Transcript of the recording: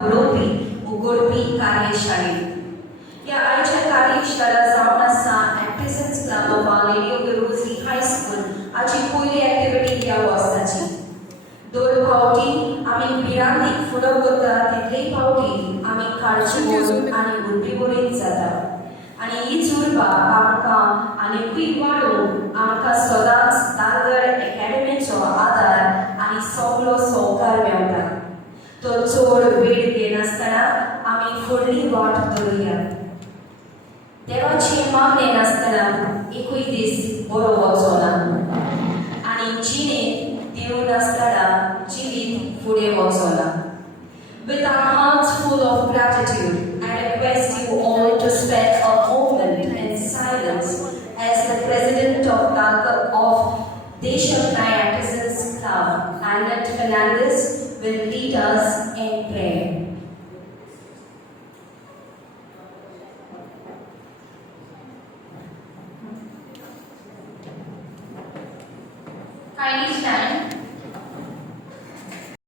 उगडपी उगडपी कार्यशाळेत या आयच्या कार्यशाळा जावन आसा actresses club of our lady of the rosary high school हाची पयली एक्टिविटी ह्या वर्साची. दोन फावटी आमी भिरांतीक फुडो करता तितलेय फावटी आमी काळजी घेवन आनी उर्बी बरयत जाता आनी हीच उर्बा आमकां आनीकूय वाडोवंक आमकां सदांच तालगड एकाडेमीचो आदार आनी सगळो सहकार मेळटा. तो चड वेळ घेनासतना आमी फुडली वाट धरुया. देवाची मागणी नासतना एकूय दीस बरो वचोना आनी जिणेंत देव नासतना जिवीत फुडें वचोना. With our hearts full of gratitude, I request you all to spend a moment in silence as the President of Deshabnai Artisans Club, Annette Fernandez, will lead us in prayer. Kindly stand.